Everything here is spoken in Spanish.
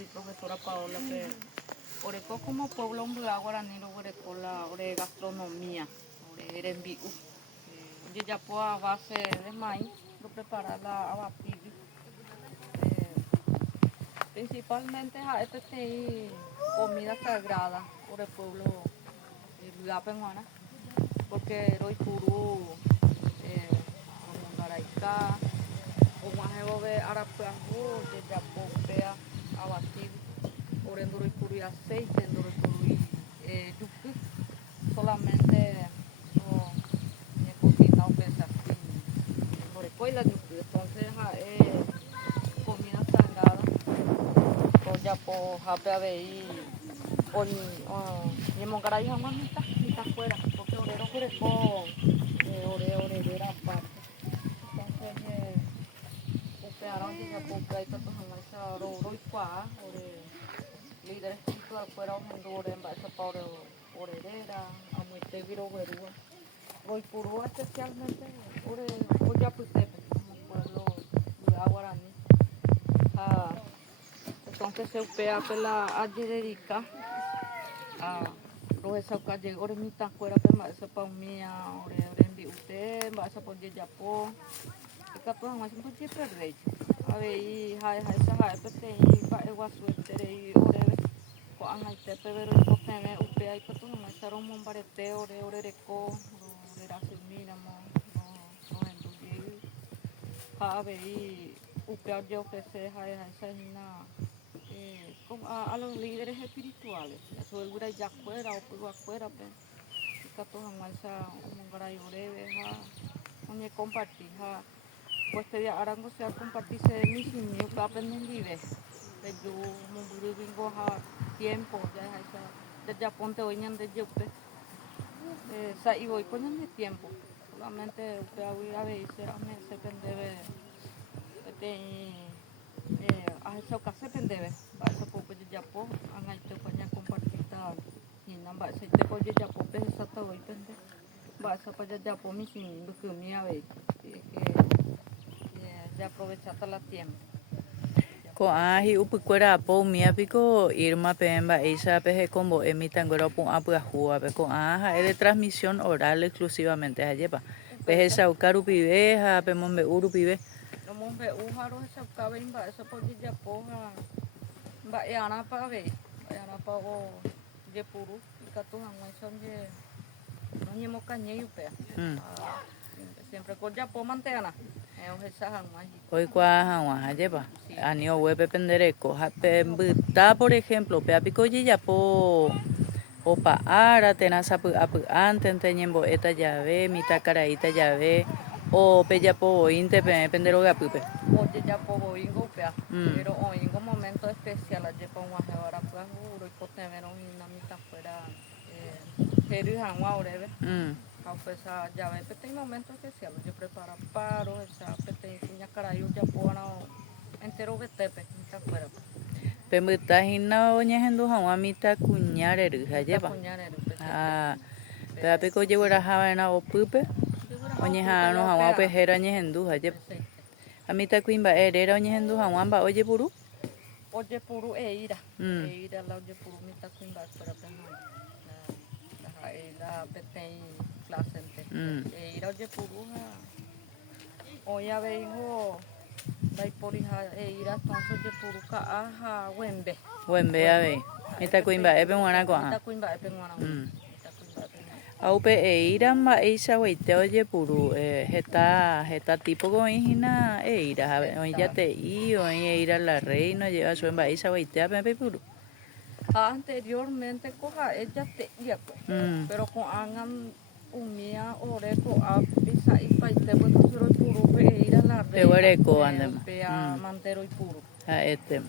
y profesora Paola, que Oreco como pueblo guaraní, Oreco la gastronomía, Erembiú. Yo ya puedo a base de maíz, lo prepararla a batir. Principalmente a este comida sagrada por el pueblo de Peruana, porque Roy Purú, Mongaraicá, o más de Arapuajú, de Yapopea, a batir, por el Roy Purú y aceite, el Roy Purú y yucu, solamente no cocina o pesa por el coila yucu, entonces comida sagrada. Ya po hape abei on ni mongaray jamás mitad fuera porque orero fureco orera aparte entonces opearon ya po que hay tantos jamás ro y qua ore líder espiritual fuera un ore en base para orerera a muerte viro verua hoy puro especialmente ore ya putepe pueblo de guaraní entonces se upea pela a dedica a los esa calle ore mitad fuera pema esa pa mía ore envi usted va esa por ya po esta pues más un poquito rey a ver y esa pete y va igual suerte y ore ko angai te pero ko teme upea y to no esa ron mombarete ore reco ore rasimina mo no enduye a ver y upea yo ofrece esa hina a los líderes espirituales, eso es ya afuera o por afuera, pues, que todos más un gran oreve, donde compartir, pues te día arango sea compartirse mi sin mío que aprenden vive, de yo me vengo tiempo, ya ponte hoy en de yo, y voy poniendo tiempo, solamente usted a veces se pendebe, a eso que se pendebe. Bahasa popo ya po angai te panya compartita hina bahasa te po ya po pe sata hoy pende bahasa pa ya po mi sin lo que mi ave que ya aprovechar la tiempo Ko ahi upukwera po mia piko Irma Pemba esa peje combo emitangora pun apu ahua pe ko aha es de transmisión oral exclusivamente ayepa peje saukaru pibeja pe mombe uru pibe no mombe ujaro esa cabe imba esa po ya po ba yana pa ve yana pa o je puru ikatu hangai son je no nyemo kañe yupe siempre con ya po mantena hoy cuaja ayepa anio web pendereco hape buta por ejemplo pe apico ya po opa ara tenaza apu antes teñembo eta llave mita caraita llave o pe ya po inte pendero gapupe oye ya po ingo pea pero ingo momento especial ayer pa un ahora pues juro y cotemeron una mitad fuera pero han ahora esa llave en momento especial yo preparo paro esa peteña carayo ya puedo entero que tepe mitad fuera Pembuta hina oña hendu hawa mita kuñare rija lleva. Pepe ko llevara hawa na opupe. Oña hano hawa pejera ña hendu haye. Amita kuimba erera oña hendu hawa ba oye puru. Oye puru eira. Eira la oye puru mita kuimba para pejar. La petei placente. Eira oye puru oya veigo dai porija eira entonces oye puru ka aja wembe. Wembe a ver. Mita kuimba epe wana ko. Mita kuimba epe wana. Aupe eira ma eisa weite oye puru heta tipo con hina eira oye ya te i oye eira la reina lleva su emba eisa weite a pepe puru. Anteriormente coja ella te ia pero con angan umia ore ko a pisa y paite pues suro puru pe eira la reina. Te huere ko andem. Pe mantero y puru. A este.